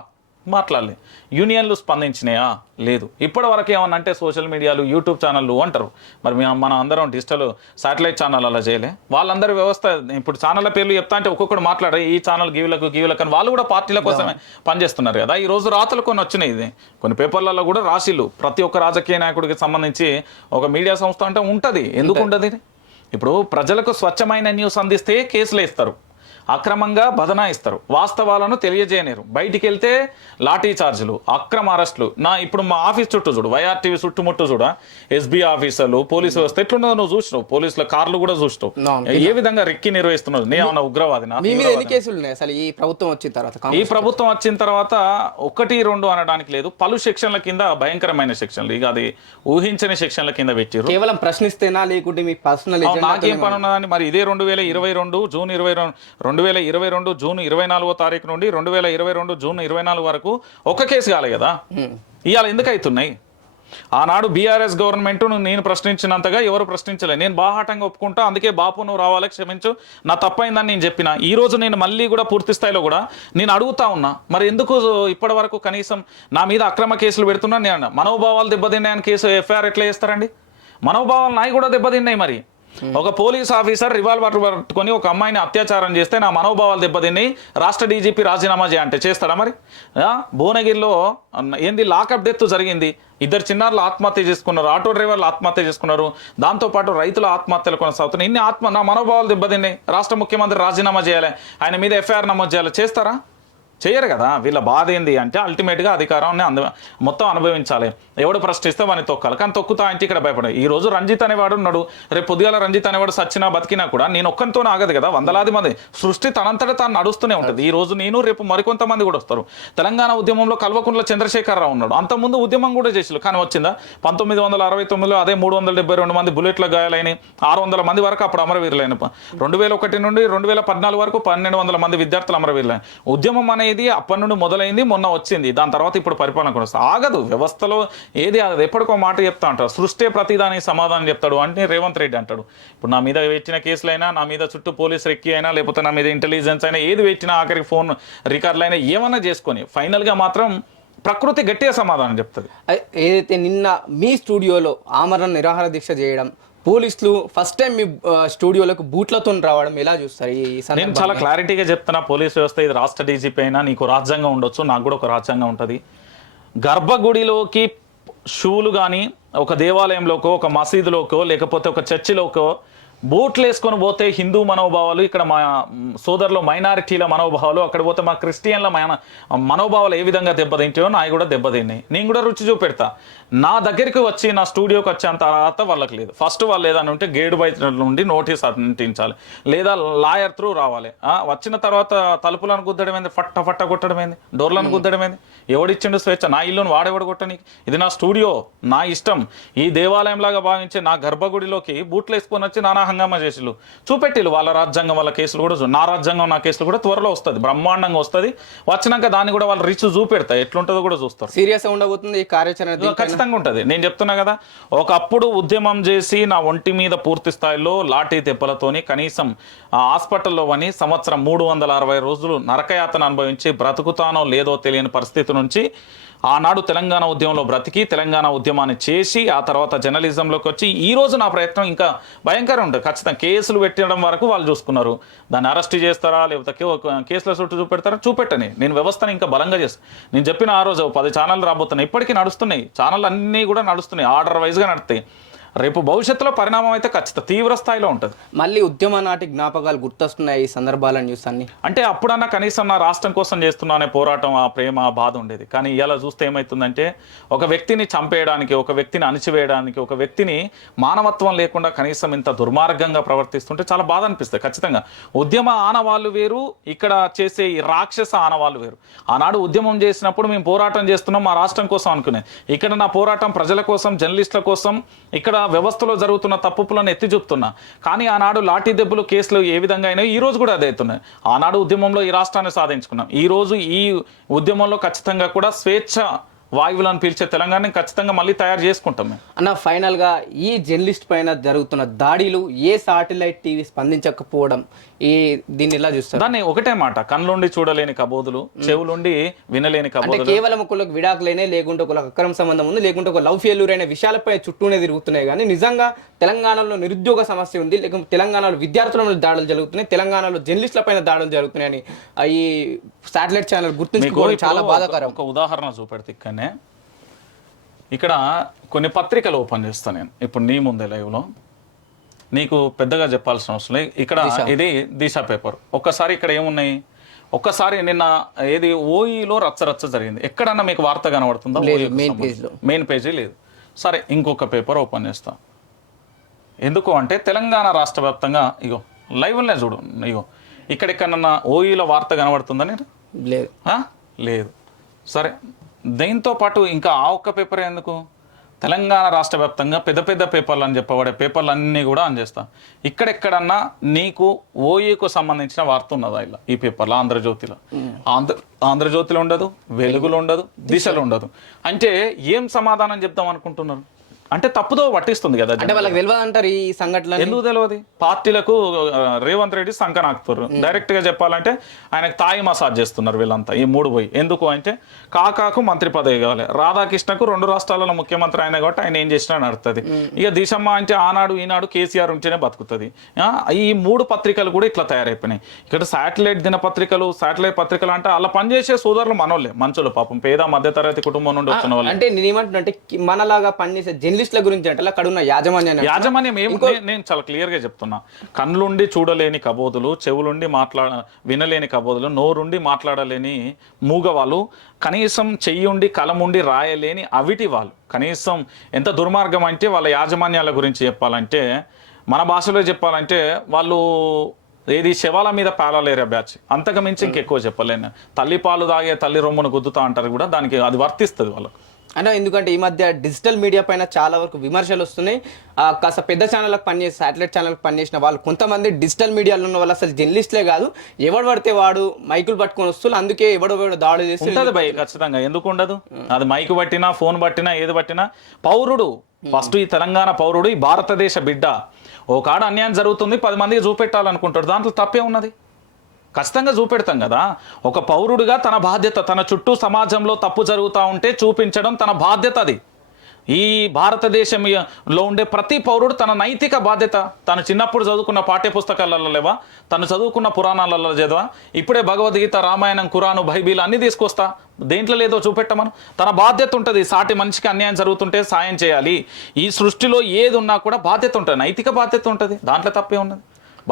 మాట్లాడలే. యూనియన్లు స్పందించినాయా? లేదు. ఇప్పటి వరకు ఏమన్నా అంటే సోషల్ మీడియాలు యూట్యూబ్ ఛానళ్ళు అంటారు. మరి మేము మన అందరం డిజిటల్ శాటిలైట్ ఛానల్ అలా చేయలే. వాళ్ళందరి వ్యవస్థ ఇప్పుడు ఛానళ్ళ పేర్లు చెప్తా అంటే ఒక్కొక్కడు మాట్లాడే ఈ ఛానల్ గీవులకు గీవులకు అని వాళ్ళు కూడా పార్టీల కోసమే పనిచేస్తున్నారు కదా. ఈ రోజు రాతలు కొన్ని వచ్చినాయి ఇది. కొన్ని పేపర్లలో కూడా రాసిళ్ళు. ప్రతి ఒక్క రాజకీయ నాయకుడికి సంబంధించి ఒక మీడియా సంస్థ అంటే ఉంటుంది. ఎందుకు ఉండదు ఇది? ఇప్పుడు ప్రజలకు స్వచ్ఛమైన న్యూస్ అందిస్తే కేసులు వేస్తారు. అక్రమంగా బదనాయిస్తారు వాస్తవాలను తెలియజేయలేరు. బయటికి వెళ్తే లాఠీ చార్జీలు అక్రమ అరెస్టులు. నా ఇప్పుడు మా ఆఫీస్ చుట్టూ చూడు వైఆర్టీవీ చుట్టుముట్టు చూడ ఎస్బీ ఆఫీసర్లు పోలీసు వ్యవస్థ ఎట్లున్నదో నువ్వు చూసినావు. పోలీసుల కార్లు కూడా చూసినావు. ఏ విధంగా రెక్కి నిర్వహిస్తున్నారు? నేను ఉగ్రవాది అసలు ఈ ప్రభుత్వం వచ్చిన తర్వాత ఈ ప్రభుత్వం వచ్చిన తర్వాత ఒకటి రెండు అనడానికి లేదు. పలు సెక్షన్ల కింద భయంకరమైన సెక్షన్లు. ఇక అది ఊహించని సెక్షన్ల కింద పెట్టిర్రు. కేవలం ప్రశ్నిస్తేనా లేకుంటే మీ పర్సనల్ నాకేం పని ఉన్నదండి మరి ఇదే రెండు వేల ఇరవై రెండు జూన్ ఇరవై రెండు రెండు వేల ఇరవై రెండు జూన్ ఇరవై నాలుగో తారీఖు నుండి రెండు వేల ఇరవై రెండు జూన్ ఇరవై నాలుగు వరకు ఒక కేసు కాలే కదా? ఇవాళ ఎందుకు అవుతున్నాయి ఆనాడు బీఆర్ఎస్ గవర్నమెంట్ నేను ప్రశ్నించినంతగా ఎవరు ప్రశ్నించలే. నేను బాహాటంగా ఒప్పుకుంటా అందుకే బాపు నువ్వు రావాలి క్షమించు. నా తప్పైందని నేను చెప్పిన. ఈ రోజు నేను మళ్ళీ కూడా పూర్తి స్థాయిలో కూడా నేను అడుగుతా ఉన్నా. మరి ఎందుకు ఇప్పటి వరకు కనీసం నా మీద అక్రమ కేసులు పెడుతున్నా? నేను మనోభావాలు దెబ్బతిన్నాయని కేసు ఎఫ్ఐఆర్ ఎట్లా చేస్తారండి? మనోభావాలు నాయి కూడా దెబ్బతిన్నాయి మరి. Hmm. ఒక పోలీస్ ఆఫీసర్ రివాల్వర్ పట్టుకొని ఒక అమ్మాయిని అత్యాచారం చేస్తే నా మనోభావాలు దెబ్బతిని రాష్ట్ర డీజీపీ రాజీనామా చేయంటే చేస్తాడా మరి? భువనగిరిలో ఏంది లాకప్ డెత్ జరిగింది. ఇద్దరు చిన్నారులు ఆత్మహత్య చేసుకున్నారు ఆటో డ్రైవర్లు ఆత్మహత్య చేసుకున్నారు. దాంతోపాటు రైతుల ఆత్మహత్యలు కొనసాగుతున్నాయి. ఇన్ని ఆత్మ నా మనోభావాలు దెబ్బతిన్నాయి. రాష్ట్ర ముఖ్యమంత్రి రాజీనామా చేయాలి. ఆయన మీద ఎఫ్ఐఆర్ నమోదు చేయాలి. చేస్తారా? చేయరు కదా. వీళ్ళ బాధ ఏంది అంటే అల్టిమేట్గా అధికారాన్ని అంద మొత్తం అనుభవించాలి. ఎవడు ప్రశ్నిస్తే వాడిని తొక్కాలి. కానీ తొక్కుతా అంటే ఇక్కడ భయపడే ఈ రోజు రంజిత్ అనేవాడు ఉన్నాడు. రేపు పొద్దుగాల రంజిత్ అనేవాడు సచ్చినా బతికినా కూడా నేను ఒక్కరితో ఆగదు కదా. వందలాది మంది. సృష్టి తనంతట తాను నడుస్తూనే ఉంటుంది. ఈ రోజు నేను రేపు మరికొంతమంది కూడా వస్తారు. తెలంగాణ ఉద్యమంలో కల్వకుంట్ల చంద్రశేఖరరావు ఉన్నాడు. అంతకుముందు ఉద్యమం కూడా చేసారు కానీ వచ్చిందా? పంతొమ్మిది వందల అరవై తొమ్మిదిలో అదే మూడు వందల డెబ్బై రెండు మంది బుల్లెట్ల గాయాలైన ఆరు వందల మంది వరకు అప్పుడు అమరవీరులైన రెండు వేల ఒకటి నుండి రెండు వేల పద్నాలుగు వరకు పన్నెండు వందల మంది విద్యార్థులు అమరవీరులైన. ఉద్యమం అనేది అప్పటి నుండి మొదలైంది మొన్న వచ్చింది. దాని తర్వాత ఇప్పుడు పరిపాలన కొనసాగుతుంది. ఆగదు వ్యవస్థలో ఏది అది ఎప్పటికో మాట చెప్తా అంటారు సృష్టి ప్రతిదానికి సమాధానం చెప్తాడు అంటే రేవంత్ రెడ్డి అంటాడు. ఇప్పుడు నా మీద పెట్టిన కేసులైనా నా మీద చుట్టూ పోలీస్ రెక్కి అయినా లేకపోతే నా మీద ఇంటెలిజెన్స్ అయినా ఏది పెట్టినా ఆఖరికి ఫోన్ రికార్డులు అయినా ఏమన్నా చేసుకొని ఫైనల్గా మాత్రం ప్రకృతి గట్టిగా సమాధానం చెప్తుంది. ఏదైతే నిన్న మీ స్టూడియోలో ఆమరణ నిరాహార దీక్ష చేయడం పోలీసులు ఫస్ట్ టైం మీ స్టూడియోలకు బూట్లతో రావడం ఎలా చూస్తారు ఈ నేను? చాలా క్లారిటీగా చెప్తున్నా పోలీస్ వ్యవస్థ ఇది రాష్ట్ర డీజీపీ అయినా నీకు రాజ్యాంగం ఉండొచ్చు నాకు కూడా ఒక రాజ్యాంగం ఉంటుంది గర్భగుడిలోకి షూలు కానీ ఒక దేవాలయంలోకో ఒక మసీదులోకో లేకపోతే ఒక చర్చిలోకో బూట్లు వేసుకొని పోతే హిందూ మనోభావాలు ఇక్కడ మా సోదరులు మైనారిటీల మనోభావాలు అక్కడ పోతే మా క్రిస్టియన్ల మన మనోభావాలు ఏ విధంగా దెబ్బతింటాయో నాయి కూడా దెబ్బతిన్నాయి. నేను కూడా రుచి చూపెడతా. నా దగ్గరికి వచ్చి నా స్టూడియోకి వచ్చేంత తర్వాత వాళ్ళకి లేదు. ఫస్ట్ వాళ్ళు ఏదైనా ఉంటే గేడు బయట నుండి నోటీస్ అంటించాలి. లేదా లాయర్ త్రూ రావాలి. వచ్చిన తర్వాత తలుపులను గుద్దడం ఏంది? ఫట్ట ఫట్ట కొట్టడం ఏంది? డోర్లను గుద్దడం ఏంది? ఎవడిచ్చిండు స్వేచ్ఛ? నా ఇల్లును వాడేవాడు కొట్టనికి ఇది నా స్టూడియో నా ఇష్టం. ఈ దేవాలయంలాగా భావించే నా గర్భగుడిలోకి బూట్లు వేసుకొని వచ్చి నానా హంగామా చేసిళ్ళు. చూపెట్టిళ్ళు వాళ్ళ రాజ్యాంగం వాళ్ళ కేసులు కూడా నా రాజ్యాంగం నా కేసులు కూడా త్వరలో వస్తుంది బ్రహ్మాండంగా వస్తుంది. వచ్చినాక దాన్ని కూడా వాళ్ళు రిచ్ చూపెడతా ఎట్లుంటుందో కూడా చూస్తారు. సీరియస్ ఉండబోతుంది ఈ కార్యాచరణ? ఖచ్చితంగా ఉంటుంది. నేను చెప్తున్నా కదా ఒకప్పుడు ఉద్యమం చేసి నా ఒంటి మీద పూర్తి స్థాయిలో లాఠీ తెప్పలతోని కనీసం హాస్పిటల్లో అని సంవత్సరం మూడు వందల అరవై రోజులు నరకయాతన అనుభవించి బ్రతుకుతానో లేదో తెలియని పరిస్థితి నుంచి ఆనాడు తెలంగాణ ఉద్యమంలో బ్రతికి తెలంగాణ ఉద్యమాన్ని చేసి ఆ తర్వాత జర్నలిజంలోకి వచ్చి ఈ రోజు నా ప్రయత్నం ఇంకా భయంకరం ఉంటుంది. ఖచ్చితంగా కేసులు పెట్టడం వరకు వాళ్ళు చూసుకున్నారు. దాన్ని అరెస్ట్ చేస్తారా లేకపోతే కేసుల చుట్టూ చూపెడతారా? చూపెట్టని. నేను వ్యవస్థను ఇంకా బలంగా చేస్తాను నేను చెప్పిన ఆ రోజు పది ఛానల్ రాబోతున్నాయి. ఇప్పటికీ నడుస్తున్నాయి. ఛానల్ అన్నీ కూడా నడుస్తున్నాయి. ఆర్డర్ వైజ్గా నడుస్తాయి. రేపు భవిష్యత్తులో పరిణామం అయితే ఖచ్చితంగా తీవ్ర స్థాయిలో ఉంటుంది. మళ్ళీ ఉద్యమ నాటి జ్ఞాపకాలు గుర్తొస్తున్నాయి ఈ సందర్భాలను చూసి అన్ని. అంటే అప్పుడన్నా కనీసం నా రాష్ట్రం కోసం చేస్తున్నా అనే పోరాటం ఆ ప్రేమ ఆ బాధ ఉండేది. కానీ ఇలా చూస్తే ఏమవుతుందంటే ఒక వ్యక్తిని చంపేయడానికి ఒక వ్యక్తిని అణిచివేయడానికి ఒక వ్యక్తిని మానవత్వం లేకుండా కనీసం ఇంత దుర్మార్గంగా ప్రవర్తిస్తుంటే చాలా బాధ అనిపిస్తుంది ఖచ్చితంగా. ఉద్యమ ఆనవాళ్ళు వేరు ఇక్కడ చేసే ఈ రాక్షస ఆనవాళ్ళు వేరు. ఆనాడు ఉద్యమం చేసినప్పుడు మేము పోరాటం చేస్తున్నాం మా రాష్ట్రం కోసం అనుకునే. ఇక్కడ నా పోరాటం ప్రజల కోసం జర్నలిస్టుల కోసం ఇక్కడ వ్యవస్థలో జరుగుతున్న తప్పులను ఎత్తి చూపుతున్నా. కానీ ఆనాడు లాఠీ దెబ్బలు కేసులు ఏ విధంగా అయినా ఈ రోజు కూడా అదే అవుతున్నాయి. ఆనాడు ఉద్యమంలో ఈ రాష్ట్రాన్ని సాధించుకున్నాం. ఈ రోజు ఈ ఉద్యమంలో ఖచ్చితంగా కూడా స్వేచ్ఛ వాయువులను పీల్చే తెలంగాణని ఖచ్చితంగా మళ్ళీ తయారు చేసుకుంటాం అన్న ఫైనల్గా ఈ జర్నలిస్ట్ పైన జరుగుతున్న దాడిలు ఏ సాటిలైట్ టీవీ స్పందించకపోవడం ఈ దీన్ని ఎలా చూస్తారు? దాన్ని ఒకటే మాట కళ్ళుండి చూడలేని కబోదులు చెవులుండి వినలేని అంటే కబోదులు. కేవలం ఒకళ్ళకి విడాకులైనే లేకుంటే ఒకళ్ళకి అక్రమ సంబంధం ఉంది లేకుంటే ఒక లవ్ ఫెయిల్యూర్ అయిన విషయాలపై చుట్టూనే తిరుగుతున్నాయి. కానీ నిజంగా తెలంగాణలో నిరుద్యోగ సమస్య ఉంది లేకుంటే తెలంగాణలో విద్యార్థుల మీద దాడులు జరుగుతున్నాయి తెలంగాణలో జర్నలిస్టుల పైన దాడులు జరుగుతున్నాయని ఈ సాటిలైట్ ఛానల్ గుర్తుంచుకోవడం చాలా బాధాకరం. ఒక ఉదాహరణ చూపెడితే ఇక్కడనే ఇక్కడ కొన్ని పత్రికలు ఓపెన్ చేస్తాను నేను ఇప్పుడు నీ ముందే లైవ్లో. నీకు పెద్దగా చెప్పాల్సిన అవసరం లేదు. ఇక్కడ ఇది దిశ పేపర్. ఒక్కసారి ఇక్కడ ఏమున్నాయి? ఒక్కసారి నిన్న ఏది ఓఈలో రచ్చ రచ్చ జరిగింది. ఎక్కడన్నా మీకు వార్త కనబడుతుందా. మెయిన్ పేజీ లేదు. సరే ఇంకొక పేపర్ ఓపెన్ చేస్తా. ఎందుకు అంటే తెలంగాణ రాష్ట్ర వ్యాప్తంగా ఇగో లైవ్లనే చూడు ఇగో ఇక్కడెక్కడన్నా ఓఈలో వార్త కనబడుతుందని లేదు? లేదు. సరే దీంతో పాటు ఇంకా ఆ ఒక్క పేపర్ ఎందుకు? తెలంగాణ రాష్ట్ర వ్యాప్తంగా పెద్ద పెద్ద పేపర్లు అని చెప్పబడే పేపర్లు అన్నీ కూడా ఆన్ చేస్తా. ఇక్కడెక్కడన్నా నీకు ఓఈకు సంబంధించిన వార్త ఉన్నదా ఇలా ఈ పేపర్లో? ఆంధ్రజ్యోతిలో. ఆంధ్ర ఆంధ్రజ్యోతిలో ఉండదు వెలుగులో ఉండదు దిశలో ఉండదు. అంటే ఏం సమాధానం చెప్దాం అనుకుంటున్నారు? అంటే తప్పుదో పట్టిస్తుంది కదా అంటే వాళ్ళకి తెలియదు అంటారు ఈ సంఘటన ఎందుకు తెలియదు పార్టీలకు రేవంత్ రెడ్డి సంక నాకుతారు డైరెక్ట్గా చెప్పాలంటే ఆయనకు తాయి మసాజ్ చేస్తున్నారు వీళ్ళంతా ఈ మూడు పోయి. ఎందుకు అంటే కాకాకు మంత్రి పదవి కావాలి. రాధాకృష్ణకు రెండు రాష్ట్రాలలో ముఖ్యమంత్రి ఆయన కాబట్టి ఆయన ఏం చేసినా నడుతుంది. ఇక దిశమ్మ అంటే ఆనాడు ఈనాడు కేసీఆర్ ఉంటేనే బతుకుతుంది. ఈ మూడు పత్రికలు కూడా ఇట్లా తయారైపోయినాయి. ఇక్కడ శాటిలైట్ దినపత్రికలు శాటిలైట్ పత్రికలు అంటే అలా పనిచేసే సోదరులు మనోళ్ళే మంచులు పాపం. పేద మధ్యతరగతి కుటుంబం నుండి వచ్చిన వాళ్ళు. అంటే అంటే మనలాగా పనిచేసే జర్నలిస్టుల గురించి అంటే అక్కడ ఉన్న యాజమాన్యాన్ని యాజమాన్యం ఏం నేను చాలా క్లియర్గా చెప్తున్నా. కళ్ళుండి చూడలేని కబోదులు చెవులుండి మాట్లాడ వినలేని కబోదులు నోరుండి మాట్లాడలేని మూగవాళ్ళు కనీసం చెయ్యుండి కలముండి రాయలేని అవిటి వాళ్ళు. కనీసం ఎంత దుర్మార్గం అంటే వాళ్ళ యాజమాన్యాల గురించి చెప్పాలంటే మన భాషలో చెప్పాలంటే వాళ్ళు ఏది శవాల మీద పాలలేరే బ్యాచ్? అంతకు మించి ఇంకెక్కువ చెప్పలేను. తల్లి పాలు తాగే తల్లి రొమ్మును గుద్దుతా అంటారు కూడా దానికి అది వర్తిస్తుంది వాళ్ళకు. అంటే ఎందుకంటే ఈ మధ్య డిజిటల్ మీడియా పైన చాలా వరకు విమర్శలు వస్తున్నాయి. కాస్త పెద్ద ఛానళ్ళకి పనిచేసి సాటిలైట్ ఛానల్కి పనిచేసిన వాళ్ళు కొంతమంది డిజిటల్ మీడియాలో ఉన్న వాళ్ళు అసలు జర్నలిస్ట్లే కాదు. ఎవడు పడితే వాడు మైకులు పట్టుకొని వస్తున్నారు అందుకే ఎవడో ఎవడో దాడి చేసి ఉంటది భయ్ ఖచ్చితంగా. ఎందుకు ఉండదు? అది మైక్ పట్టినా ఫోన్ పట్టినా ఏది పట్టినా. పౌరుడు ఫస్ట్ ఈ తెలంగాణ పౌరుడు ఈ భారతదేశ బిడ్డ. ఓ కాడ అన్యాయం జరుగుతుంది పది మందికి చూపెట్టాలనుకుంటాడు. దాంట్లో తప్పే ఉన్నది. ఖచ్చితంగా చూపెడతాం కదా. ఒక పౌరుడిగా తన బాధ్యత తన చుట్టూ సమాజంలో తప్పు జరుగుతూ ఉంటే చూపించడం తన బాధ్యత అది. ఈ భారతదేశం లో ఉండే ప్రతి పౌరుడు తన నైతిక బాధ్యత. తను చిన్నప్పుడు చదువుకున్న పాఠ్యపుస్తకాలలో లేవా? తను చదువుకున్న పురాణాలలో చదవా ఇప్పుడే భగవద్గీత రామాయణం కురాను బైబిల్ అన్ని తీసుకొస్తా. దేంట్లో లేదో చూపెట్టమను? తన బాధ్యత ఉంటుంది. సాటి మనిషికి అన్యాయం జరుగుతుంటే సాయం చేయాలి. ఈ సృష్టిలో ఏది ఉన్నా కూడా బాధ్యత ఉంటుంది. నైతిక బాధ్యత ఉంటుంది. దాంట్లో తప్పే ఉన్నది?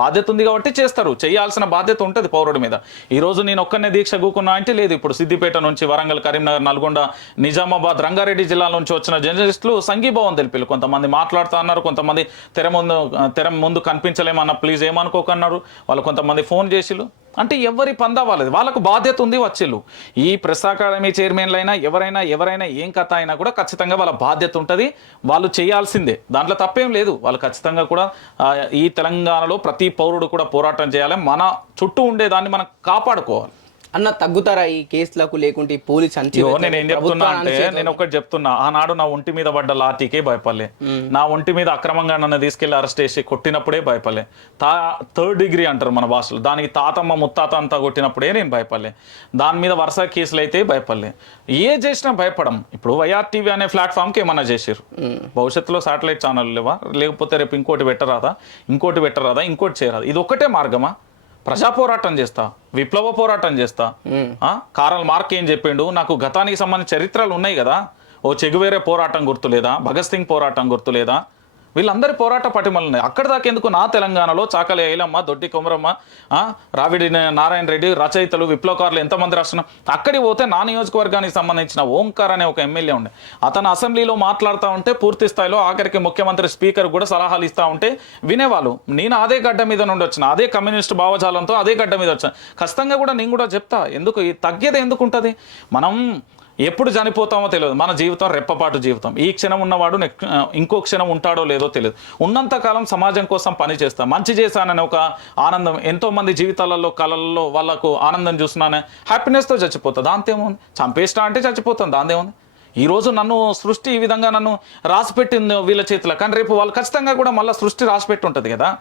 బాధ్యత ఉంది కాబట్టి చేస్తారు. చేయాల్సిన బాధ్యత ఉంటుంది పౌరుడి మీద. ఈ రోజు నేను ఒక్కనే దీక్ష గూకున్నా అంటే లేదు. ఇప్పుడు సిద్దిపేట నుంచి వరంగల్ కరీంనగర్ నల్గొండ నిజామాబాద్ రంగారెడ్డి జిల్లాల నుంచి వచ్చిన జర్నలిస్టులు సంఘీభావం తెలిపారు కొంతమంది మాట్లాడుతా అన్నారు. కొంతమంది తెర ముందు తెర ముందు కనిపించలేమన్న ప్లీజ్ ఏమనుకోకన్నారు? వాళ్ళు కొంతమంది ఫోన్ చేసిలు అంటే ఎవరి పందా వాళ్ళది? వాళ్ళకు బాధ్యత ఉంది వచ్చిళ్ళు. ఈ ప్రెస్ అకాడమీ చైర్మన్లైనా ఎవరైనా ఎవరైనా ఏం కథ అయినా కూడా ఖచ్చితంగా వాళ్ళ బాధ్యత ఉంటుంది. వాళ్ళు చేయాల్సిందే. దాంట్లో తప్పేం లేదు. వాళ్ళు ఖచ్చితంగా కూడా ఈ తెలంగాణలో ప్రతి పౌరుడు కూడా పోరాటం చేయాలి. మన చుట్టూ ఉండేదాన్ని మనం కాపాడుకోవాలి. అన్న తగ్గుతారా ఈ కేసులకు లేకుంటే ఈ పోలీస్ నేను ఏం చెప్తున్నా అంటే నేను ఒకటి చెప్తున్నా. ఆనాడు నా ఒంటి మీద పడ్డ లాఠీకే భయపడలే. నా ఒంటి మీద అక్రమంగా నన్ను తీసుకెళ్ళి అరెస్ట్ చేసి కొట్టినప్పుడే భయపడలే. తా థర్డ్ డిగ్రీ అంటారు మన భాషలో. దానికి తాతమ్మ ముత్తాత అంతా కొట్టినప్పుడే నేను భయపడలే. దాని మీద వరుస కేసులు అయితే భయపడలే. ఏ చేసినా భయపడం. ఇప్పుడు వైఆర్ టీవీ అనే ప్లాట్ఫామ్కి ఏమన్నా చేసారు భవిష్యత్తులో సాటిలైట్ ఛానల్ లేవా? లేకపోతే రేపు ఇంకోటి పెట్టరాదా? ఇంకోటి పెట్టరాదా? ఇంకోటి చేయరాదా? ఇది ఒక్కటే మార్గమా? ప్రజా పోరాటం చేస్తా విప్లవ పోరాటం చేస్తా. ఆ? కారల్ మార్క్ ఏం చెప్పిండు? నాకు గతానికి సంబంధించిన చరిత్రలు ఉన్నాయి కదా. ఓ చెగువేరే పోరాటం గుర్తులేదా? భగత్ సింగ్ పోరాటం గుర్తులేదా? వీళ్ళందరి పోరాట పటిమలు ఉన్నాయి అక్కడ దాకా ఎందుకు? నా తెలంగాణలో చాకలి ఐలమ్మ దొడ్డి కొమరమ్మ రావిడి నారాయణ రెడ్డి రచయితలు విప్లవకారులు ఎంతమంది రాస్తున్నా అక్కడికి పోతే నా నియోజకవర్గానికి సంబంధించిన ఓంకార్ అనే ఒక ఎమ్మెల్యే ఉండే. అతను అసెంబ్లీలో మాట్లాడుతూ ఉంటే పూర్తి స్థాయిలో ఆఖరికి ముఖ్యమంత్రి స్పీకర్ కూడా సలహాలు ఇస్తూ ఉంటే వినేవాళ్ళు. నేను అదే గడ్డ మీద నుండి వచ్చిన అదే కమ్యూనిస్ట్ భావజాలంతో అదే గడ్డ మీద వచ్చాను. ఖచ్చితంగా కూడా నేను కూడా చెప్తా ఎందుకు? ఈ తగ్గేది ఎందుకు ఉంటుంది? మనం ఎప్పుడు చనిపోతామో తెలియదు. మన జీవితం రెప్పపాటు జీవితం. ఈ క్షణం ఉన్నవాడు ఇంకో క్షణం ఉంటాడో లేదో తెలియదు. ఉన్నంతకాలం సమాజం కోసం పని చేస్తాం. మంచి చేశానని ఒక ఆనందం. ఎంతో మంది జీవితాలలో కళల్లో వాళ్ళకు ఆనందం చూస్తున్నానే హ్యాపీనెస్తో చచ్చిపోతుంది దాంతేముంది? చంపేస్తా అంటే చచ్చిపోతాం. దాందేముంది ఈరోజు నన్ను సృష్టి ఈ విధంగా నన్ను రాసిపెట్టింది వీళ్ళ చేతిలో. కానీ రేపు వాళ్ళు ఖచ్చితంగా కూడా మళ్ళీ సృష్టి రాసిపెట్టి ఉంటుంది కదా?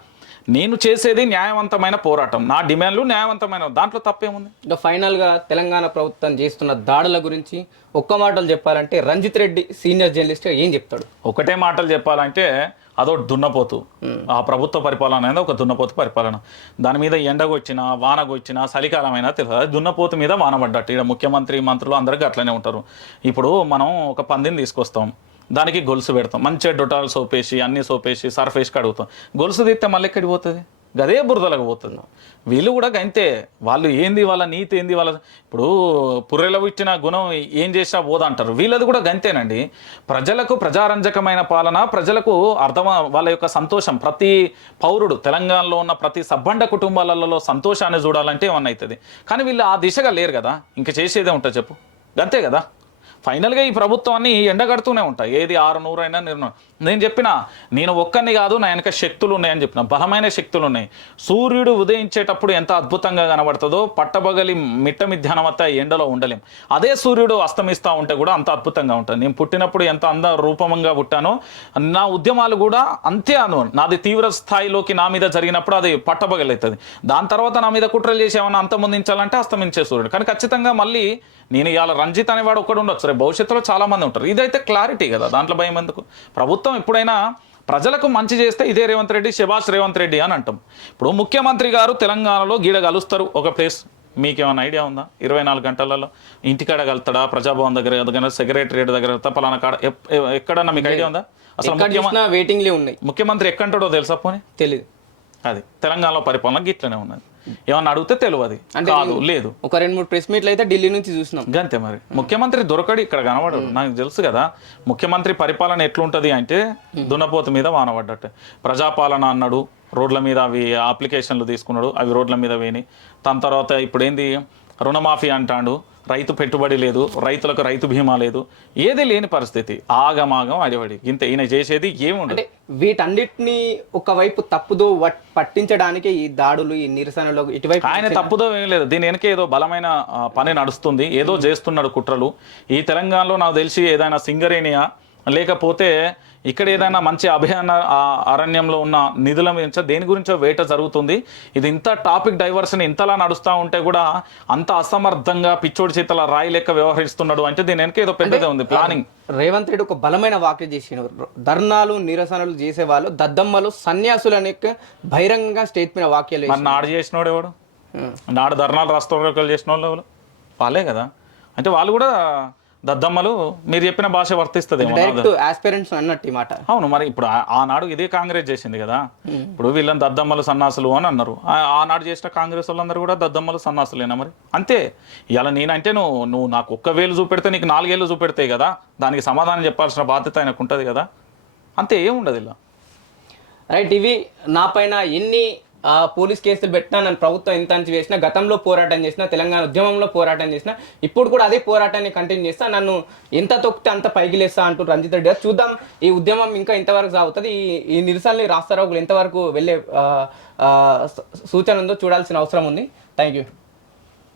నేను చేసేది న్యాయవంతమైన పోరాటం. నా డిమాండ్లు న్యాయవంతమైన దాంట్లో తప్పేముంది? ఇంకా ఫైనల్గా తెలంగాణ ప్రభుత్వం చేస్తున్న దాడుల గురించి ఒక్క మాటలు చెప్పాలంటే రంజిత్ రెడ్డి సీనియర్ జర్నలిస్ట్ ఏం చెప్తాడు? ఒకటే మాటలు చెప్పాలంటే అదో దున్నపోతు. ఆ ప్రభుత్వ పరిపాలన అనేది ఒక దున్నపోతు పరిపాలన. దాని మీద ఎండగొచ్చినా వానగొచ్చినా చలికాలమైనా అది దున్నపోతు మీద వాన పడ్డట్టు. ఇక్కడ ముఖ్యమంత్రి మంత్రులు అందరికీ అట్లనే ఉంటారు. ఇప్పుడు మనం ఒక పందిని తీసుకొస్తాం. దానికి గొలుసు పెడతాం. మంచిగా డొటాల్ సోపేసి అన్ని సోపేసి సర్ఫ్ వేసి కడుగుతాం గొలుసు తీస్తే మళ్ళీ ఎక్కడికి పోతుంది? గదే బురదలకు పోతుంది. వీళ్ళు కూడా గంతే. వాళ్ళు ఏంది వాళ్ళ నీతి ఏంది వాళ్ళ ఇప్పుడు పుర్రెలో ఇచ్చిన గుణం ఏం చేసినా పోదంటారు. వీళ్ళది కూడా గంతేనండి. ప్రజలకు ప్రజారంజకమైన పాలన ప్రజలకు అర్థం వాళ్ళ యొక్క సంతోషం. ప్రతి పౌరుడు తెలంగాణలో ఉన్న ప్రతి సబ్బండ కుటుంబాలలో సంతోషాన్ని చూడాలంటే ఏమన్నా అవుతుంది? కానీ వీళ్ళు ఆ దిశగా లేరు కదా. ఇంక చేసేదే ఉంటుంది చెప్పు. గంతే కదా? ఫైనల్గా ఈ ప్రభుత్వాన్ని ఎండగడుతూనే ఉంటాయి. ఏది ఆరు నూరైనా నిర్ణయం. నేను చెప్పిన నేను ఒక్కరిని కాదు నా వెనక శక్తులు ఉన్నాయని చెప్పిన. బలమైన శక్తులు ఉన్నాయి. సూర్యుడు ఉదయించేటప్పుడు ఎంత అద్భుతంగా కనబడుతుందో పట్టబగలి మిట్ట మిధ్యాహ్నమత్త ఎండలో ఉండలేం. అదే సూర్యుడు అస్తమిస్తూ ఉంటే కూడా అంత అద్భుతంగా ఉంటుంది. నేను పుట్టినప్పుడు ఎంత అంద రూపంగా పుట్టానో నా ఉద్యమాలు కూడా అంతే అను. నాది తీవ్ర స్థాయిలోకి నా మీద జరిగినప్పుడు అది పట్టబగలవుతుంది దాని తర్వాత నా మీద కుట్రలు చేసి ఏమన్నా అంతమొందించాలంటే అస్తమించే సూర్యుడు. కానీ ఖచ్చితంగా మళ్ళీ నేను ఇవాళ రంజిత్ అనేవాడు ఒక్కడు ఉండొచ్చు. రేపు భవిష్యత్తులో చాలా మంది ఉంటారు. ఇదైతే క్లారిటీ కదా దాంట్లో భయం ఎందుకు? ప్రభుత్వం ఎప్పుడైనా ప్రజలకు మంచి చేస్తే ఇదే రేవంత్ రెడ్డి శభాష్ రేవంత్ రెడ్డి అని అంటాం. ఇప్పుడు ముఖ్యమంత్రి గారు తెలంగాణలో గీడ కలుస్తారు. ఒక ప్లేస్ మీకేమైనా ఐడియా ఉందా? ఇరవై నాలుగు గంటలలో ఇంటికాడ కలుతాడా? ప్రజాభవన్ దగ్గర దగ్గర సెక్రటరియట్ దగ్గర పలానా కాడ ఎక్కడన్నా మీకు ఐడియా ఉందా? అసలు వెయిటింగ్లే ఉన్నాయి. ముఖ్యమంత్రి ఎక్కంటాడో తెలుసా పోనీ? తెలియదు అది తెలంగాణలో పరిపాలన గిట్లనే ఉన్నది. ఏమన్నా అడిగితే తెలియదు అంటే కాదు లేదు. ఒక రెండు మూడు ప్రెస్ మీట్లు అయితే ఢిల్లీ నుంచి చూసినాం. గంతే మరి. ముఖ్యమంత్రి దొరకడు ఇక్కడ కనబడు నాకు తెలుసు కదా ముఖ్యమంత్రి పరిపాలన ఎట్లుంటది అంటే దున్నపోతు మీద వానబడ్డట్టు ప్రజాపాలన అన్నాడు రోడ్ల మీద అవి అప్లికేషన్లు తీసుకున్నాడు అవి రోడ్ల మీద వేని. దాని తర్వాత ఇప్పుడు ఏంది రుణమాఫీ అంటాడు. రైతు పెట్టుబడి లేదు రైతులకు రైతు బీమా లేదు ఏది లేని పరిస్థితి. ఆగమాగం అడివడి. ఇంత ఈయన చేసేది ఏముండదు వీటన్నిటిని ఒకవైపు తప్పుదో పట్టించడానికే ఈ దాడులు ఈ నిరసనలు ఇటువైపు ఆయన తప్పుదో ఏం లేదు. దీని వెనక ఏదో బలమైన పని నడుస్తుంది. ఏదో చేస్తున్నాడు కుట్రలు. ఈ తెలంగాణలో నాకు తెలిసి ఏదైనా సింగరేణియా లేకపోతే ఇక్కడ ఏదైనా మంచి అభయాన అరణ్యంలో ఉన్న నిధుల గురించో దేని గురించో వేట జరుగుతుంది. ఇది ఇంత టాపిక్ డైవర్షన్ ఇంతలా నడుస్తూ ఉంటే కూడా అంత అసమర్థంగా పిచ్చోడి చేతల రాయి లెక్క వ్యవహరిస్తున్నాడు అంటే దీని వెనక ఏదో పెద్దదే ఉంది ప్లానింగ్ రేవంత్ రెడ్డి ఒక బలమైన వ్యాఖ్య చేసిన ధర్నాలు నిరసనలు చేసేవాళ్ళు దద్దమ్మలు సన్యాసులు అనే బహిరంగంగా స్టేట్ మీద వ్యాఖ్యలు మరి నాడు చేసినోడు ఎవడు. నాడు ధర్నాలు రాష్ట్రాలు చేసిన వాళ్ళు వాళ్ళే కదా. అంటే వాళ్ళు కూడా దద్దమ్మలు మీరు చెప్పిన భాష వర్తిస్తుంది ఆస్పిరెంట్స్ అన్నట్టు మాట. అవును మరి ఇప్పుడు ఆనాడు ఇదే కాంగ్రెస్ చేసింది కదా. ఇప్పుడు వీళ్ళని దద్దమ్మలు సన్నాసులు అని అన్నారు. ఆ- ఆనాడు చేసిన కాంగ్రెస్ వాళ్ళందరూ కూడా దద్దమ్మలు సన్నాసులేనా మరి? అంతే. ఇలా నేనంటే నువ్వు నువ్వు నాకు ఒక్క వేలు చూపెడితే నీకు నాలుగేళ్ళు చూపెడతాయి కదా. దానికి సమాధానం చెప్పాల్సిన బాధ్యత ఆయనకు ఉంటుంది కదా. అంతే ఏముండదు ఇలా. రైట్ ఇవి నా పైన ఎన్ని పోలీస్ కేసులు పెట్టినా నన్ను ప్రభుత్వం ఎంత అంచి వేసినా గతంలో పోరాటం చేసిన తెలంగాణ ఉద్యమంలో పోరాటం చేసిన ఇప్పుడు కూడా అదే పోరాటాన్ని కంటిన్యూ చేస్తా నన్ను ఎంత తొక్కితే అంత పైకి లేస్తా అంటూ రంజిత్ రెడ్డి గారు. చూద్దాం ఈ ఉద్యమం ఇంకా ఇంతవరకు సాగుతుంది. ఈ ఈ నిరసనలు ఈ రాస్తారోగులు ఎంతవరకు వెళ్ళే సూచన ఉందో చూడాల్సిన అవసరం ఉంది. Thank you